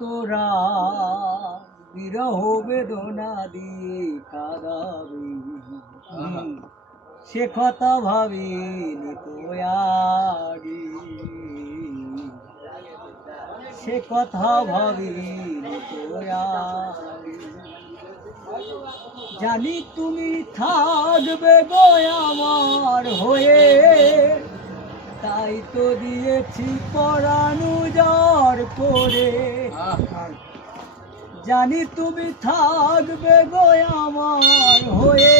কতরা বিরহ বেদনা দিয়ে কাঁদাবে, সে কথা ভাবিনি তো আগে, সে কথা ভাবিনি তো আগে। জানি তুমি থাকবে গো আমার হয়ে, তাই তো দিয়েছি পরাণ উজাড় করে। জানি তুমি থাকবে গো আমার হয়ে,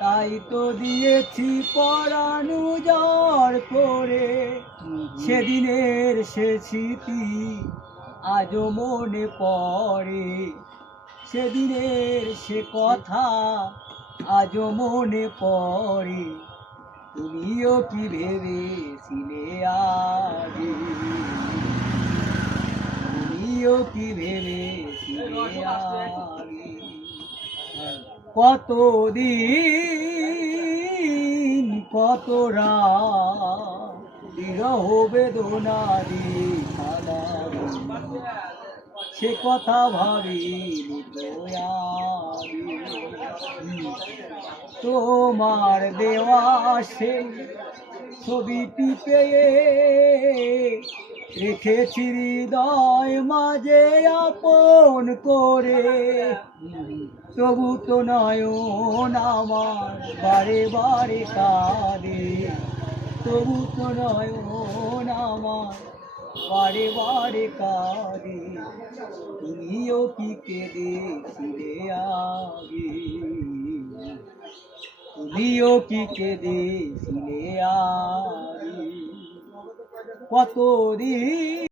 তাই তো দিয়েছি পরাণ উজাড় করে। সেদিনের সে স্মৃতি আজও মনে পড়ে, সেদিনের সে কথা আজও মনে পড়ে। তুমিও কি ভেবেছিলে আগে, তুমিও কি ভেবেছিলে আগে। কতদিন কত রাত বিরহ বেদনা দিয়ে কাঁদাবে, সে কথা ভাবিনি তো আগে। তোমার দেওয়া সে ছবিটি পেয়ে রেখেছি হৃদয় মাঝে আপন করে। তবু তো নয়ন আমার বারে বারে কাঁদে, তবু তো নয়ন আমার বারে বারে কাঁদে। তুমিও কি কেঁদেছিলে আগে, তুমিও কি কেঁদেছিলে আগে। কতদিন